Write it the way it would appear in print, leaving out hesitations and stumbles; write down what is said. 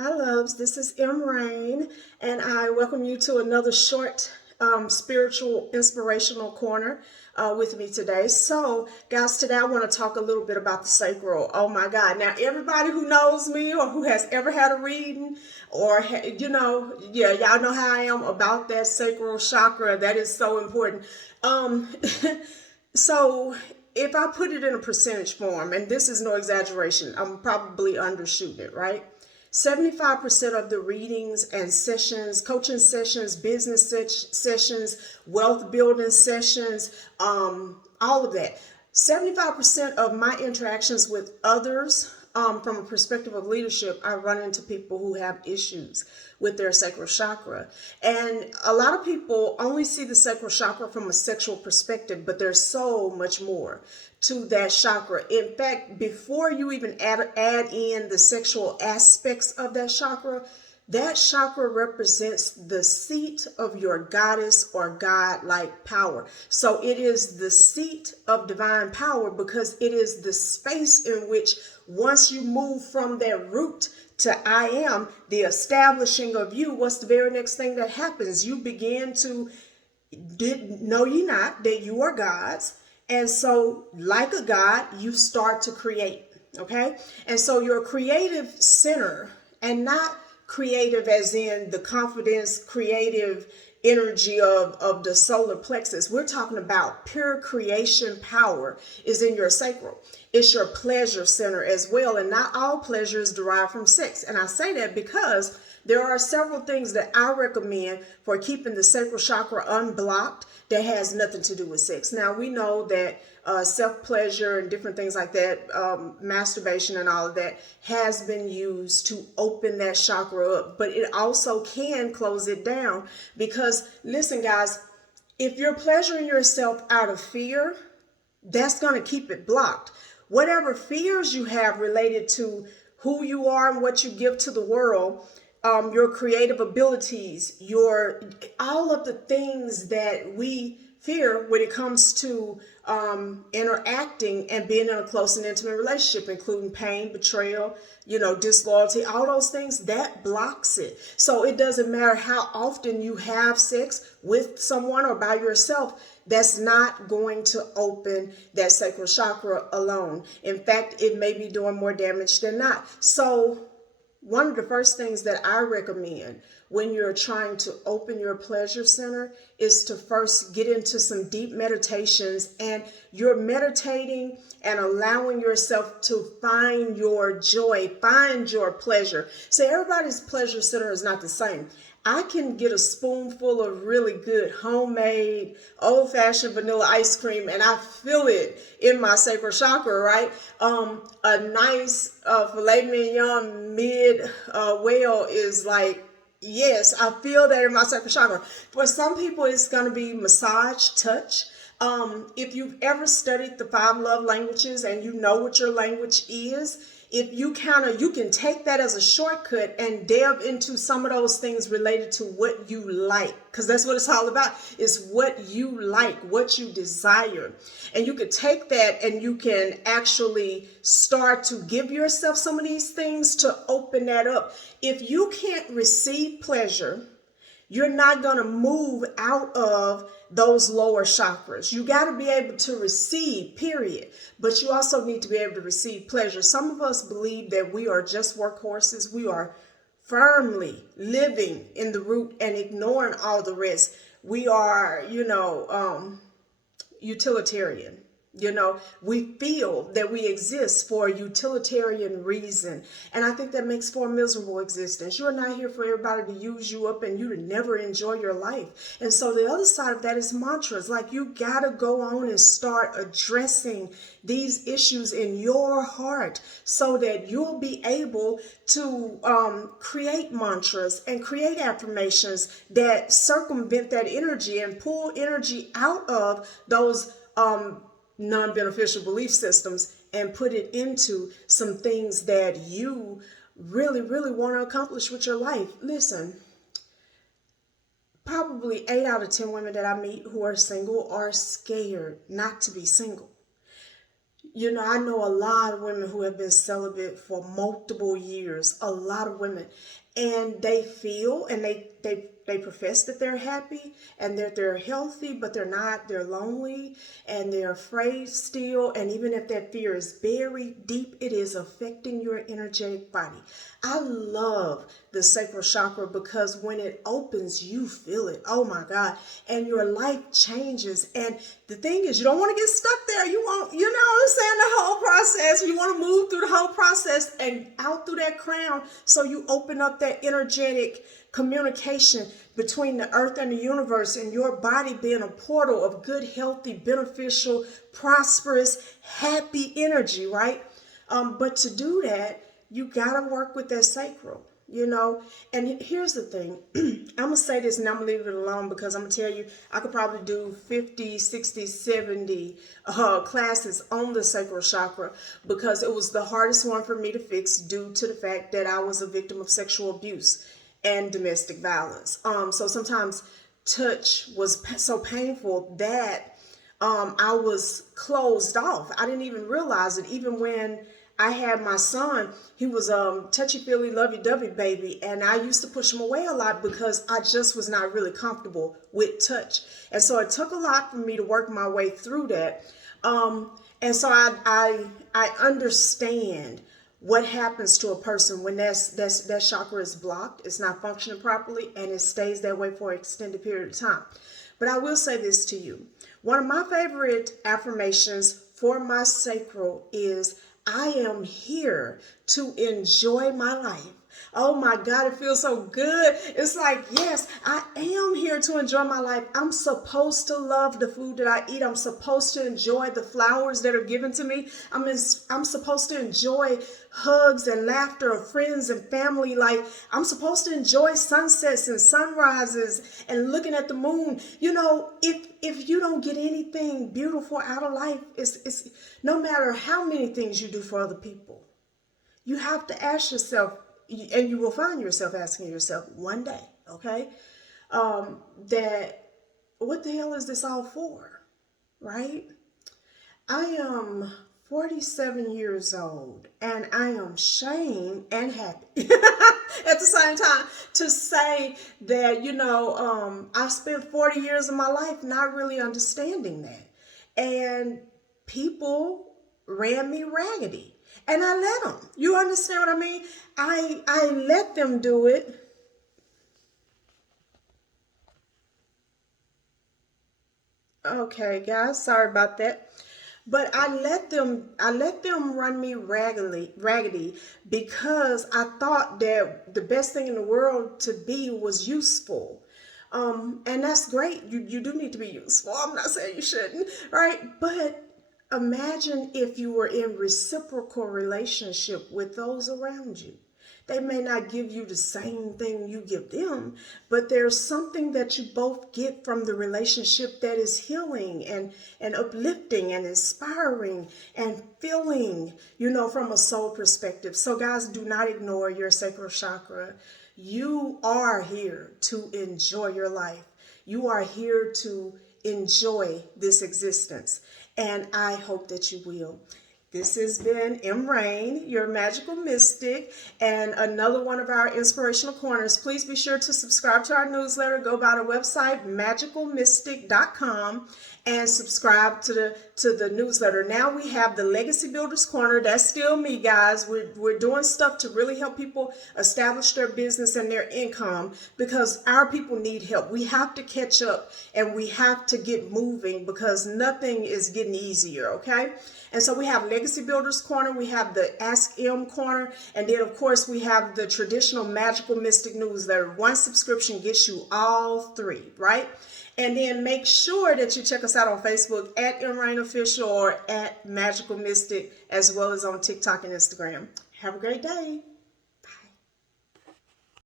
Hi, loves. This is Emme, and I welcome you to another short spiritual inspirational corner with me today. So, guys, today I want to talk a little bit about the sacral. Oh my God! Now, everybody who knows me or who has ever had a reading, or yeah, y'all know how I am about that sacral chakra. That is so important. Um, so, if I put it in a percentage form, and this is no exaggeration, I'm probably undershooting it, right? 75% of the readings and sessions, coaching sessions, business sessions, wealth building sessions, all of that. 75% of my interactions with others, from a perspective of leadership, I run into people who have issues with their sacral chakra. And a lot of people only see the sacral chakra from a sexual perspective, but there's so much more to that chakra. In fact, before you even add in the sexual aspects of that chakra represents the seat of your goddess or god-like power. So it is the seat of divine power because it is the space in which once you move from that root to I am, the establishing of you, what's the very next thing that happens? You begin to know ye not that you are God's. And so, like a God, you start to create. Okay. And so, your creative center, and not creative as in the confidence, creative energy of the solar plexus. We're talking about pure creation power is in your sacral. It's your pleasure center as well. And not all pleasure is derived from sex. And I say that because there are several things that I recommend for keeping the sacral chakra unblocked that has nothing to do with sex. Now, we know that self-pleasure and different things like that, masturbation and all of that, has been used to open that chakra up. But it also can close it down because, listen, guys, if you're pleasuring yourself out of fear, that's going to keep it blocked. Whatever fears you have related to who you are and what you give to the world, your creative abilities, your all of the things that we fear when it comes to interacting and being in a close and intimate relationship, including pain, betrayal, disloyalty, all those things, that blocks it. So it doesn't matter how often you have sex with someone or by yourself, that's not going to open that sacral chakra alone. In fact, it may be doing more damage than not. So one of the first things that I recommend when you're trying to open your pleasure center is to first get into some deep meditations, and you're meditating and allowing yourself to find your joy, find your pleasure. So everybody's pleasure center is not the same. I can get a spoonful of really good homemade old-fashioned vanilla ice cream and I feel it in my sacral chakra, right? A nice filet mignon mid well is like, yes, I feel that in my sacral chakra. For some people, it's going to be massage, touch. If you've ever studied the 5 love languages and you know what your language is, if you you can take that as a shortcut and delve into some of those things related to what you like, because that's what it's all about, is what you like, what you desire. And you could take that and you can actually start to give yourself some of these things to open that up. If you can't receive pleasure, you're not going to move out of those lower chakras. You got to be able to receive, period. But you also need to be able to receive pleasure. Some of us believe that we are just workhorses. We are firmly living in the root and ignoring all the rest. We are, utilitarian. We feel that we exist for a utilitarian reason. And I think that makes for a miserable existence. You're not here for everybody to use you up and you to never enjoy your life. And so the other side of that is mantras. Like, you got to go on and start addressing these issues in your heart so that you'll be able to create mantras and create affirmations that circumvent that energy and pull energy out of those non-beneficial belief systems and put it into some things that you really, really want to accomplish with your life. Listen, probably 8 out of 10 women that I meet who are single are scared not to be single. You know, I know a lot of women who have been celibate for multiple years, a lot of women, and they feel and they profess that they're happy and that they're healthy, but they're not. They're lonely and they're afraid still. And even if that fear is buried deep, it is affecting your energetic body. I love the sacral chakra because when it opens, you feel it. Oh my God. And your life changes. And the thing is, you don't want to get stuck there. You want, you know what I'm saying? The whole process. You want to move through the whole process and out through that crown. So you open up that energetic communication between the earth and the universe, and your body being a portal of good, healthy, beneficial, prosperous, happy energy, right? But to do that, you got to work with that sacral, you know. And here's the thing. I'm going to say this and I'm going to leave it alone, because I'm going to tell you, I could probably do 50, 60, 70 classes on the sacral chakra, because it was the hardest one for me to fix due to the fact that I was a victim of sexual abuse and domestic violence. So sometimes touch was so painful that I was closed off. I didn't even realize it. Even when I had my son, he was touchy-feely, lovey-dovey baby, and I used to push him away a lot because I just was not really comfortable with touch. And so it took a lot for me to work my way through that. And so I understand what happens to a person when that chakra is blocked, it's not functioning properly, and it stays that way for an extended period of time. But I will say this to you. One of my favorite affirmations for my sacral is, I am here to enjoy my life. Oh my God, it feels so good. It's like, yes, I am here to enjoy my life. I'm supposed to love the food that I eat. I'm supposed to enjoy the flowers that are given to me. I'm supposed to enjoy hugs and laughter of friends and family. Like, I'm supposed to enjoy sunsets and sunrises and looking at the moon. You know, if you don't get anything beautiful out of life, it's no matter how many things you do for other people, you have to ask yourself, and you will find yourself asking yourself one day, okay, that what the hell is this all for, right? I am 47 years old, and I am shamed and happy at the same time to say that, you know, I spent 40 years of my life not really understanding that. And people ran me raggedy. And I let them. You understand what I mean? I let them do it. Okay, guys, sorry about that. But I let them run me raggedy because I thought that the best thing in the world to be was useful. And that's great. You do need to be useful. I'm not saying you shouldn't, right? But imagine if you were in reciprocal relationship with those around you. They may not give you the same thing you give them, but there's something that you both get from the relationship that is healing and uplifting and inspiring and filling, you know, from a soul perspective. So guys, do not ignore your sacral chakra. You are here to enjoy your life. You are here to enjoy this existence. And I hope that you will. This has been Emme, your magical mystic, and another one of our inspirational corners. Please be sure to subscribe to our newsletter. Go by the website magicalmystic.com and subscribe to the newsletter. Now we have the Legacy Builders Corner. That's still me, guys. We're doing stuff to really help people establish their business and their income, because our people need help. We have to catch up and we have to get moving, because nothing is getting easier, okay? And so we have Legacy Builders Corner, we have the Ask Em Corner, and then of course we have the traditional Magical Mystic newsletter. One subscription gets you all three, right? And then make sure that you check us out on Facebook at Emme Official or at Magical Mystic, as well as on TikTok and Instagram. Have a great day.